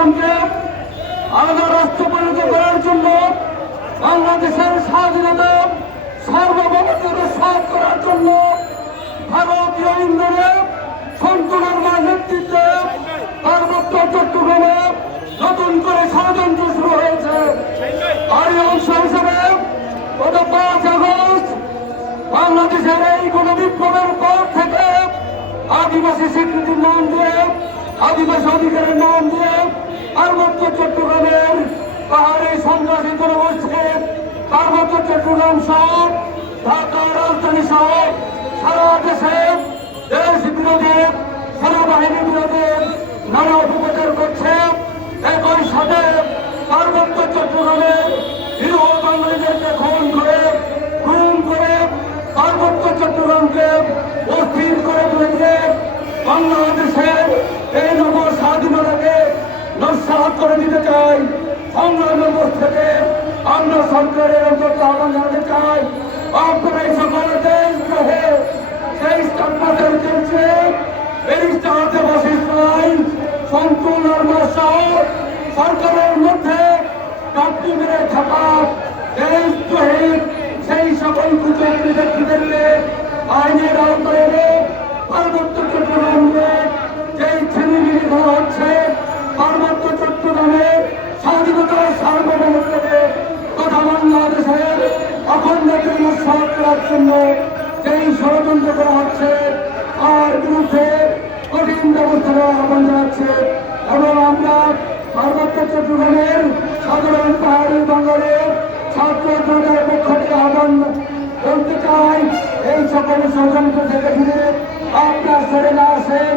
চট্টগ্রামকে আলাদা রাষ্ট্র পরিণত করার জন্য বাংলাদেশের স্বাধীনতা সার্বভৌমত্বের সব করার জন্য ভারতীয় ইন্ধনে সন্তুলন নেতৃত্বে পার্বত্য চট্টগ্রামে নতুন করে ষড়যন্ত্র শুরু হয়েছে। তারই অংশ হিসেবে গত পাঁচ আগস্ট বাংলাদেশের এই কোন বিপ্লবের পর থেকে আদিবাসী স্বীকৃতির নাম দিয়ে, আদিবাসী অধিকারের নাম দিয়ে সন্ত্রাসী জনগোষ্ঠী পার্বত্য চট্টগ্রাম সহ ঢাকা রাজধানী সহ সারা দেশে দেশ বিরোধী সেনাবাহিনী বিরোধী নানা অপপ্রচার করছে। একই সাথে পার্বত্য চট্টগ্রামের হিরো বাঙালিদেরকে খুন করে খুন করে পার্বত্য চট্টগ্রামকে অস্থির করে তুলেছে বাংলাদেশের এই নব স্বাধীনতাকে নস্বাত করে দিতে চাই সংগ্রামের আমরা সরকারের অন্তত আহ্বান জানাতে চাই। আপনারা এই সকল দেশ গ্রহে সেই স্টাম্পাদের চলছে এই হাতে বসে নাই। সন্তুলন সহ সরকারের মধ্যে কাপড়ি মেরে থাকা দেশদ্রোহী সেই সকল কুচক্রী ব্যক্তিদেরকে আইনের আওতায় এনে পার্বত্য চট্টগ্রামে যেই ছেলেমিলি করা হচ্ছে পার্বত্য চট্টগ্রামে স্বাধীনতা সার্বভৌমত্বকে তথা বাংলাদেশের অখণ্ডকে উৎসাহ জন্য যেই ষড়যন্ত্র করা হচ্ছে, তার বিরুদ্ধে কঠিন ব্যবস্থা নেওয়ার আহ্বান জানাচ্ছে। এবং আমরা পার্বত্য চট্টগ্রামের সাধারণ পাহাড়ি বাঙালির ছাত্র জনতার পক্ষ থেকে আহ্বান বলতে চাই, এই সকল ষড়যন্ত্র থেকে ফিরে আপনার ছেড়ে না আসেন,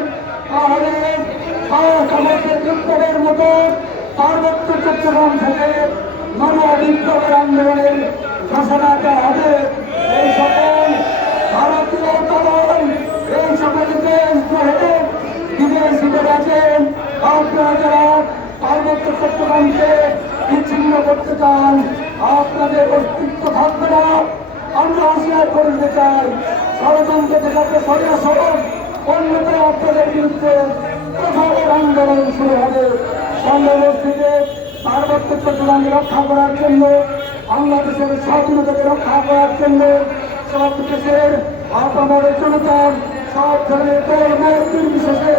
তাহলে আমাদের বিপ্লবের মতো পার্বত্য চট্টগ্রাম থেকে নব বিপ্লবের আন্দোলনের ঘোষণা হবে। পার্বত্য বিচ্ছিন্ন করতে চান, আপনাদের অস্তিত্ব থাকবে না। আমরা হুঁশিয়ার করে দিতে চাই, ষড়যন্ত্র থেকে আপনি সরে আসুন। অন্যদের আপনাদের বিরুদ্ধে প্রথমের আন্দোলন শুরু হবে। সংঘবস্তিতে পার্বত্য চট্টগ্রামকে রক্ষা করার জন্য, বাংলাদেশের স্বাধীনতাকে রক্ষা করার জন্য সব দেশের আপামর জনতা, সব ধরনের দল, মত নির্বিশেষে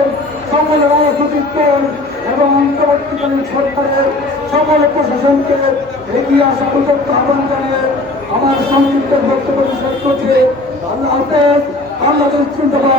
সকল রাজনৈতিক দল এবং অন্তর্বর্তীকালীন সরকারের সকল প্রশাসনকে এগিয়ে আসা পর্যন্ত আহ্বান জানিয়ে আমার সংক্ষিপ্ত বক্তব্য শেষ করছে। আল্লাহ হাফেজ আল্লাহ